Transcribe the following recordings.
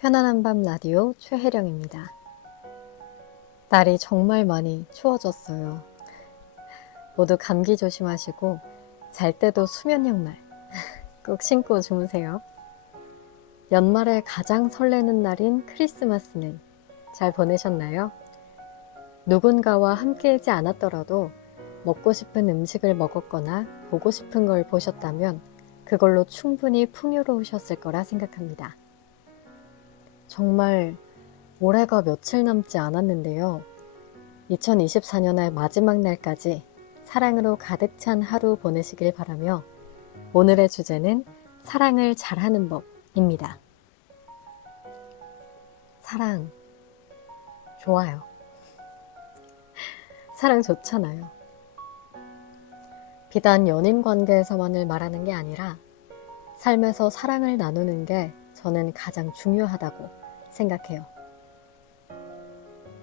편안한 밤 라디오 최혜령입니다. 날이 정말 많이 추워졌어요. 모두 감기 조심하시고 잘 때도 수면 양말 꼭 신고 주무세요. 연말에 가장 설레는 날인 크리스마스는 잘 보내셨나요? 누군가와 함께하지 않았더라도 먹고 싶은 음식을 먹었거나 보고 싶은 걸 보셨다면 그걸로 충분히 풍요로우셨을 거라 생각합니다. 정말 올해가 며칠 남지 않았는데요. 2024년의 마지막 날까지 사랑으로 가득 찬 하루 보내시길 바라며 오늘의 주제는 사랑을 잘하는 법입니다. 사랑 좋아요. 사랑 좋잖아요. 비단 연인 관계에서만을 말하는 게 아니라 삶에서 사랑을 나누는 게 저는 가장 중요하다고 생각해요.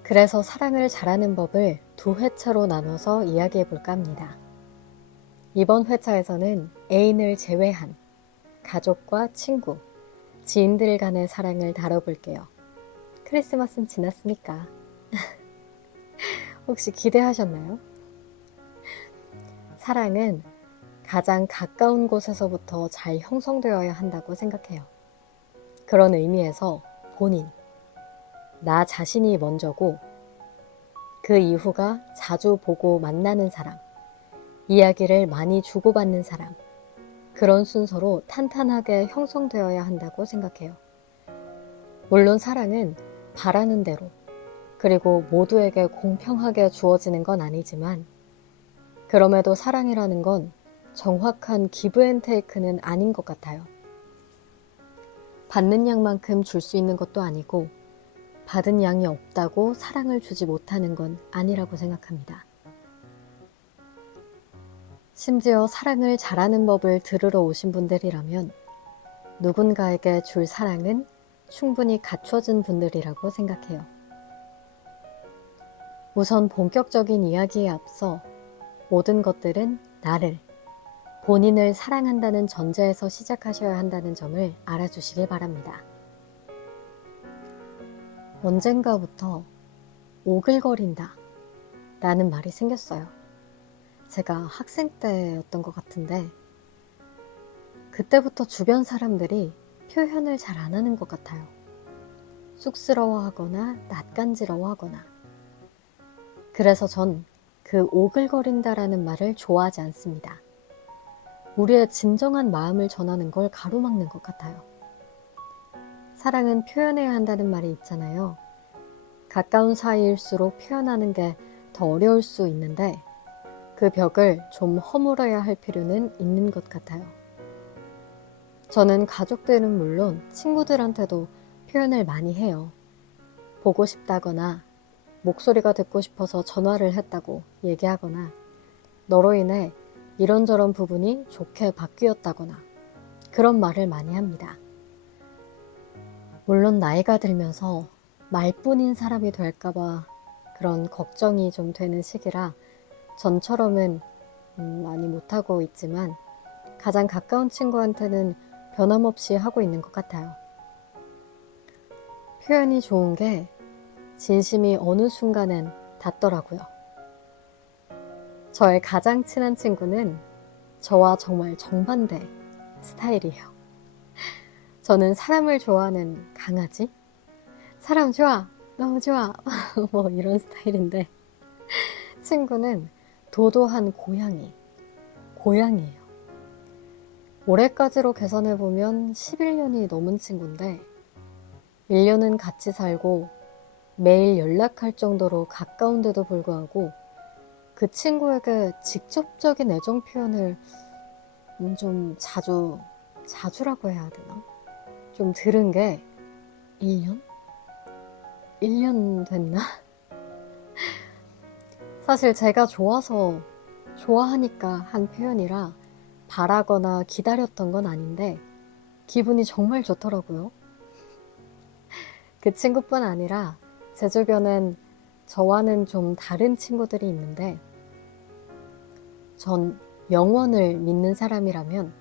그래서 사랑을 잘하는 법을 두 회차로 나눠서 이야기해 볼까 합니다. 이번 회차에서는 애인을 제외한 가족과 친구, 지인들 간의 사랑을 다뤄볼게요. 크리스마스는 지났으니까. 혹시 기대하셨나요? 사랑은 가장 가까운 곳에서부터 잘 형성되어야 한다고 생각해요. 그런 의미에서 본인, 나 자신이 먼저고 그 이후가 자주 보고 만나는 사람, 이야기를 많이 주고받는 사람, 그런 순서로 탄탄하게 형성되어야 한다고 생각해요. 물론 사랑은 바라는 대로 그리고 모두에게 공평하게 주어지는 건 아니지만 그럼에도 사랑이라는 건 정확한 기브 앤 테이크는 아닌 것 같아요. 받는 양만큼 줄 수 있는 것도 아니고 받은 양이 없다고 사랑을 주지 못하는 건 아니라고 생각합니다. 심지어 사랑을 잘하는 법을 들으러 오신 분들이라면 누군가에게 줄 사랑은 충분히 갖춰진 분들이라고 생각해요. 우선 본격적인 이야기에 앞서 모든 것들은 나를, 본인을 사랑한다는 전제에서 시작하셔야 한다는 점을 알아주시길 바랍니다. 언젠가부터 오글거린다 라는 말이 생겼어요. 제가 학생 때였던 것 같은데 그때부터 주변 사람들이 표현을 잘 안 하는 것 같아요. 쑥스러워하거나 낯간지러워하거나. 그래서 전 그 오글거린다라는 말을 좋아하지 않습니다. 우리의 진정한 마음을 전하는 걸 가로막는 것 같아요. 사랑은 표현해야 한다는 말이 있잖아요. 가까운 사이일수록 표현하는 게 더 어려울 수 있는데 그 벽을 좀 허물어야 할 필요는 있는 것 같아요. 저는 가족들은 물론 친구들한테도 표현을 많이 해요. 보고 싶다거나 목소리가 듣고 싶어서 전화를 했다고 얘기하거나 너로 인해 이런저런 부분이 좋게 바뀌었다거나 그런 말을 많이 합니다. 물론 나이가 들면서 말뿐인 사람이 될까봐 그런 걱정이 좀 되는 시기라 전처럼은 많이 못하고 있지만 가장 가까운 친구한테는 변함없이 하고 있는 것 같아요. 표현이 좋은 게 진심이 어느 순간엔 닿더라고요. 저의 가장 친한 친구는 저와 정말 정반대 스타일이에요. 저는 사람을 좋아하는 강아지? 사람 좋아! 너무 좋아! 뭐 이런 스타일인데 친구는 도도한 고양이에요. 올해까지로 계산해보면 11년이 넘은 친구인데 1년은 같이 살고 매일 연락할 정도로 가까운데도 불구하고 그 친구에게 직접적인 애정 표현을 좀 자주라고 해야 되나? 좀 들은 게 1년? 1년 됐나? 사실 제가 좋아하니까 한 표현이라 바라거나 기다렸던 건 아닌데 기분이 정말 좋더라고요. 그 친구뿐 아니라 제 주변엔 저와는 좀 다른 친구들이 있는데 전 영원을 믿는 사람이라면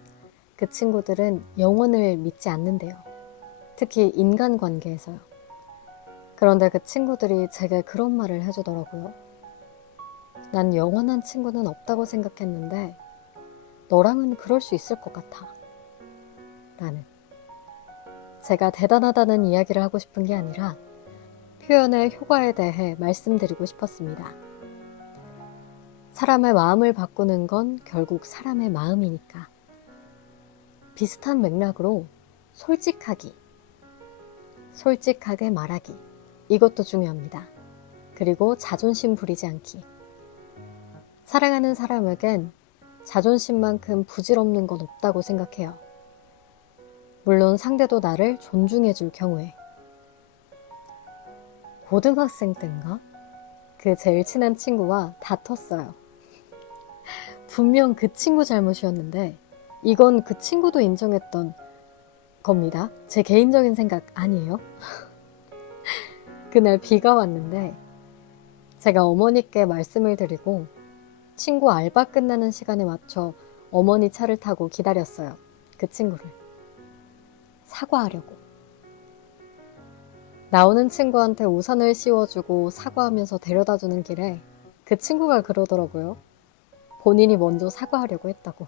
그 친구들은 영원을 믿지 않는데요. 특히 인간관계에서요. 그런데 그 친구들이 제게 그런 말을 해주더라고요. 난 영원한 친구는 없다고 생각했는데 너랑은 그럴 수 있을 것 같아. 라는. 제가 대단하다는 이야기를 하고 싶은 게 아니라 표현의 효과에 대해 말씀드리고 싶었습니다. 사람의 마음을 바꾸는 건 결국 사람의 마음이니까. 비슷한 맥락으로 솔직하게 말하기. 이것도 중요합니다. 그리고 자존심 부리지 않기. 사랑하는 사람에겐 자존심만큼 부질없는 건 없다고 생각해요. 물론 상대도 나를 존중해줄 경우에. 고등학생 때인가? 그 제일 친한 친구와 다퉜어요. 분명 그 친구 잘못이었는데 이건 그 친구도 인정했던 겁니다. 제 개인적인 생각 아니에요. 그날 비가 왔는데 제가 어머니께 말씀을 드리고 친구 알바 끝나는 시간에 맞춰 어머니 차를 타고 기다렸어요. 그 친구를. 사과하려고. 나오는 친구한테 우산을 씌워주고 사과하면서 데려다주는 길에 그 친구가 그러더라고요. 본인이 먼저 사과하려고 했다고.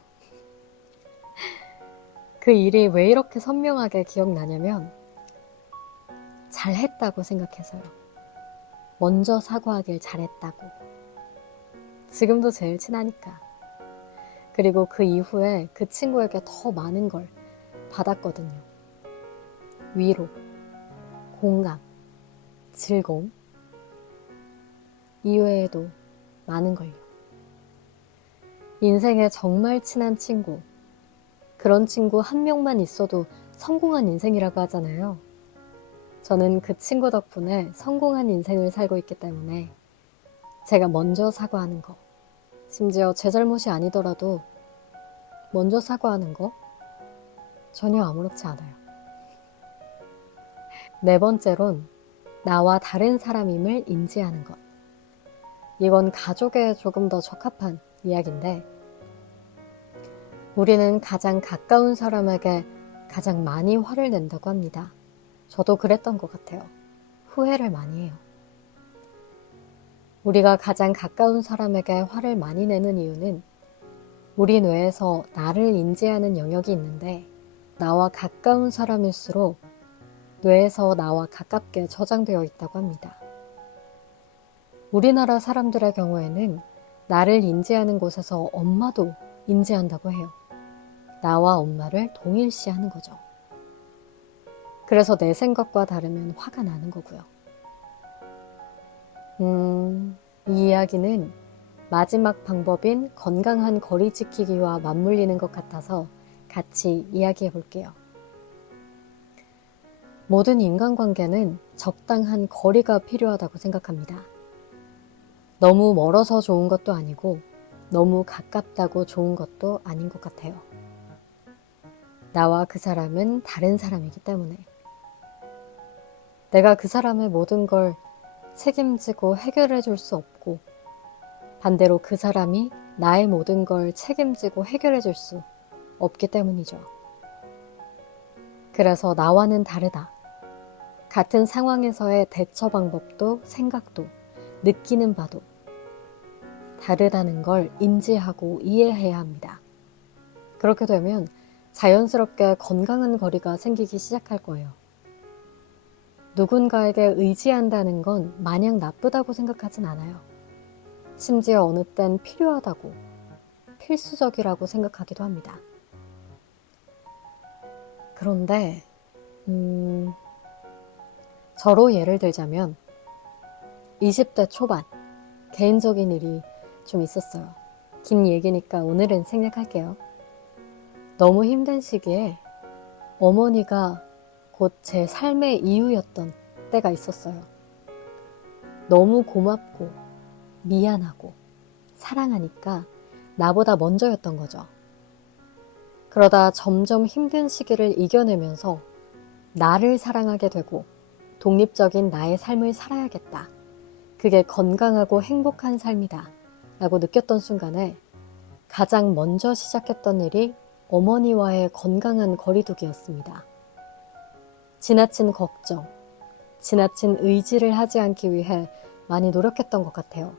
그 일이 왜 이렇게 선명하게 기억나냐면 잘했다고 생각해서요. 먼저 사과하길 잘했다고. 지금도 제일 친하니까. 그리고 그 이후에 그 친구에게 더 많은 걸 받았거든요. 위로, 공감, 즐거움. 이외에도 많은 걸요. 인생에 정말 친한 친구. 그런 친구 한 명만 있어도 성공한 인생이라고 하잖아요. 저는 그 친구 덕분에 성공한 인생을 살고 있기 때문에 제가 먼저 사과하는 거, 심지어 제 잘못이 아니더라도 먼저 사과하는 거 전혀 아무렇지 않아요. 네 번째론 나와 다른 사람임을 인지하는 것. 이건 가족에 조금 더 적합한 이야기인데 우리는 가장 가까운 사람에게 가장 많이 화를 낸다고 합니다. 저도 그랬던 것 같아요. 후회를 많이 해요. 우리가 가장 가까운 사람에게 화를 많이 내는 이유는 우리 뇌에서 나를 인지하는 영역이 있는데 나와 가까운 사람일수록 뇌에서 나와 가깝게 저장되어 있다고 합니다. 우리나라 사람들의 경우에는 나를 인지하는 곳에서 엄마도 인지한다고 해요. 나와 엄마를 동일시하는 거죠. 그래서 내 생각과 다르면 화가 나는 거고요. 이 이야기는 마지막 방법인 건강한 거리 지키기와 맞물리는 것 같아서 같이 이야기해 볼게요. 모든 인간관계는 적당한 거리가 필요하다고 생각합니다. 너무 멀어서 좋은 것도 아니고 너무 가깝다고 좋은 것도 아닌 것 같아요. 나와 그 사람은 다른 사람이기 때문에 내가 그 사람의 모든 걸 책임지고 해결해 줄 수 없고 반대로 그 사람이 나의 모든 걸 책임지고 해결해 줄 수 없기 때문이죠. 그래서 나와는 다르다. 같은 상황에서의 대처 방법도 생각도 느끼는 바도 다르다는 걸 인지하고 이해해야 합니다. 그렇게 되면 자연스럽게 건강한 거리가 생기기 시작할 거예요. 누군가에게 의지한다는 건 마냥 나쁘다고 생각하진 않아요. 심지어 어느 땐 필요하다고, 필수적이라고 생각하기도 합니다. 그런데 저로 예를 들자면 20대 초반 개인적인 일이 좀 있었어요. 긴 얘기니까 오늘은 생략할게요. 너무 힘든 시기에 어머니가 곧 제 삶의 이유였던 때가 있었어요. 너무 고맙고 미안하고 사랑하니까 나보다 먼저였던 거죠. 그러다 점점 힘든 시기를 이겨내면서 나를 사랑하게 되고 독립적인 나의 삶을 살아야겠다. 그게 건강하고 행복한 삶이다. 라고 느꼈던 순간에 가장 먼저 시작했던 일이 어머니와의 건강한 거리두기였습니다. 지나친 걱정, 지나친 의지를 하지 않기 위해 많이 노력했던 것 같아요.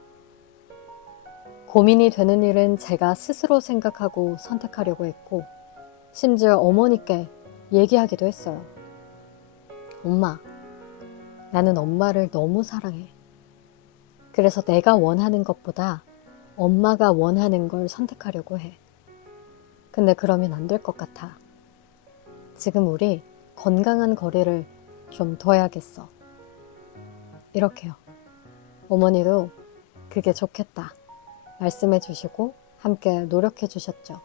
고민이 되는 일은 제가 스스로 생각하고 선택하려고 했고, 심지어 어머니께 얘기하기도 했어요. 엄마, 나는 엄마를 너무 사랑해. 그래서 내가 원하는 것보다 엄마가 원하는 걸 선택하려고 해. 근데 그러면 안 될 것 같아. 지금 우리 건강한 거리를 좀 둬야겠어. 이렇게요. 어머니도 그게 좋겠다 말씀해 주시고 함께 노력해 주셨죠.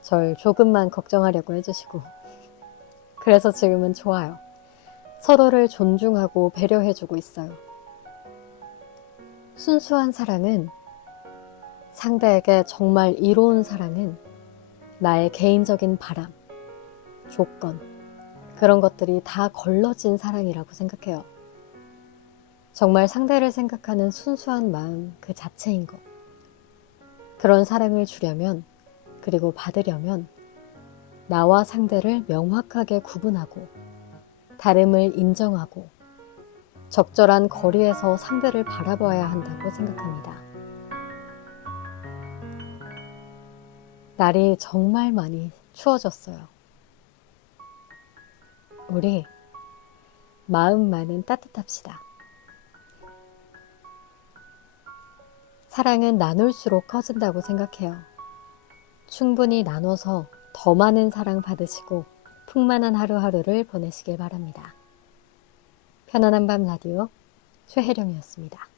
절 조금만 걱정하려고 해주시고. 그래서 지금은 좋아요. 서로를 존중하고 배려해주고 있어요. 순수한 사랑은, 상대에게 정말 이로운 사랑은 나의 개인적인 바람, 조건, 그런 것들이 다 걸러진 사랑이라고 생각해요. 정말 상대를 생각하는 순수한 마음 그 자체인 것. 그런 사랑을 주려면, 그리고 받으려면 나와 상대를 명확하게 구분하고 다름을 인정하고 적절한 거리에서 상대를 바라봐야 한다고 생각합니다. 날이 정말 많이 추워졌어요. 우리 마음만은 따뜻합시다. 사랑은 나눌수록 커진다고 생각해요. 충분히 나눠서 더 많은 사랑 받으시고 풍만한 하루하루를 보내시길 바랍니다. 편안한 밤 라디오 최혜령이었습니다.